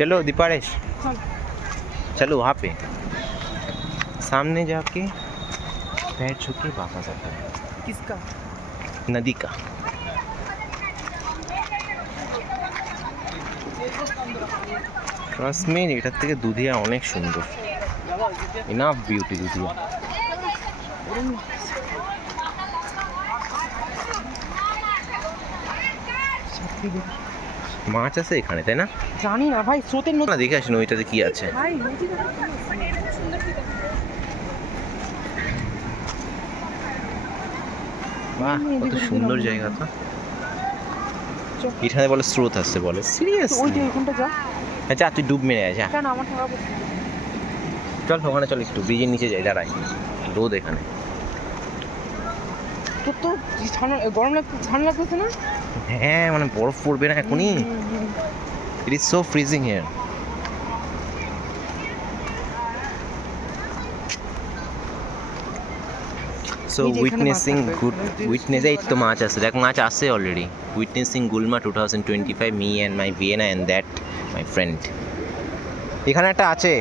चलो दीपारेश, चलो वहाँ पे सामने जाके पैर छू के वापस आता है। किसका? नदी का। ট্রাস্ট মি, এটার থেকে দুধিয়া অনেক সুন্দর। Enough beauty Dudhia. মাছ আছে এখানে, তাই না? জানি না ভাই, স্রোতের না দেখে আসি নদীটাতে কি আছে। ভাই বাহ, কত সুন্দর জায়গাটা। এখানে বলে স্রোত আসছে, বলে সিরিয়াস। ওইখানটা যা। আচ্ছা তুই ডুব মেরে আয়, যা। কেন আমার টাকা চল ওখানে চল, একটু ব্রিজের নিচে যাই, দাঁড়াই। রোদ এখানে। তোর তো গরম লাগছে, ঠান্ডা লাগতেছে না? হ্যাঁ মানে বরফ পড়বে না এখনই। It is so freezing here. So witness এই তো মাছ আছে, দেখ মাছ আছে already. Witnessing Gulmarg 2025, me and my Vienna and that my friend. এখানে একটা আছে।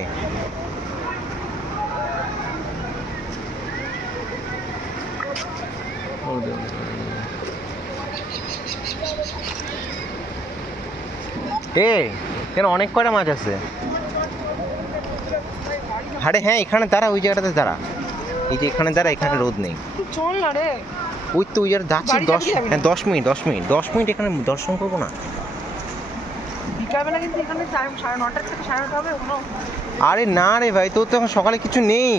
কেন অনেক কয়টা মাছ আছে। আরে হ্যাঁ এখানে দাঁড়া, ওই জায়গাটাতে দাঁড়া। এই যে এখানে দাঁড়া, এখানে রোদ নেই। চল না রে। ওই তো ওই জায়গা যাচ্ছি। 10 মিনিট এখানে দর্শন করবো না? বিকালবেলা কিন্তু এখানে 9:30 থেকে 9:30 হবে ওখানে। আরে না রে ভাই, তোর তো এখন সকালে কিছু নেই।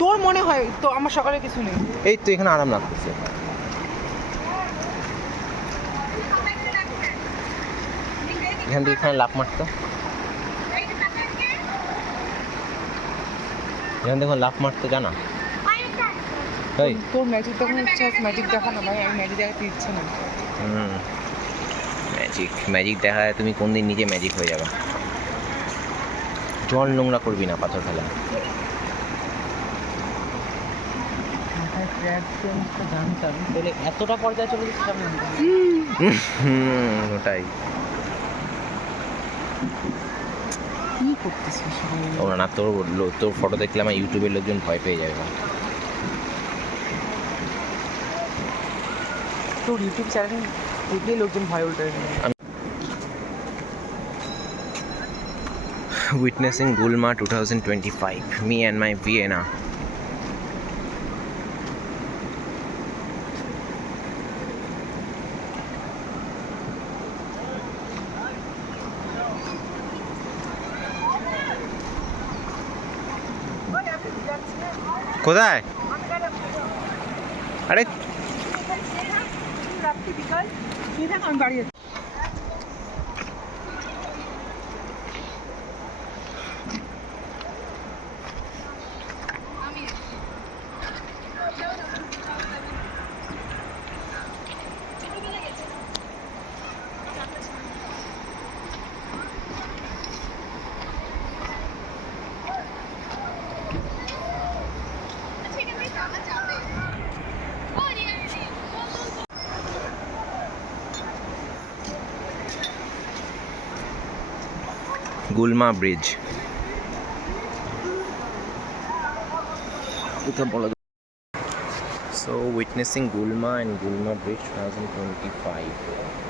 তোর মনে হয় তো আমার সকালে কিছু নেই। এই তো এখানে আরাম লাগতেছে। এখান থেকে এখানে লাফ মারতো, এখান থেকে লাফ মারতো, জানা? তোর ম্যাজিক দেখানোর ইচ্ছা আছে, ম্যাজিক দেখা না ভাই, আমি ম্যাজিক দেখাতে ইচ্ছে না। ম্যাজিক দেখায় তুমি কোন দিন নিজে ম্যাজিক হয়ে যাবে। জল নোংরা করবি না পাথর ফেলা। জানতাম তাহলে এতটা পর্যায়ে চলে গেছে। ওটাই। কি করতেছিস? ওরা না, তোর ফটো দেখলে আমার ইউটিউবের লোকজন ভয় পেয়ে যাবে। তোর ইউটিউব চ্যানেল দেখলে লোকজন ভয় উঠে। Witnessing Gulma 2025, me and my Vienna. কোথায়? আরে আমি বাড়ি Gulma Bridge. So witnessing Gulma and Gulma Bridge 2025.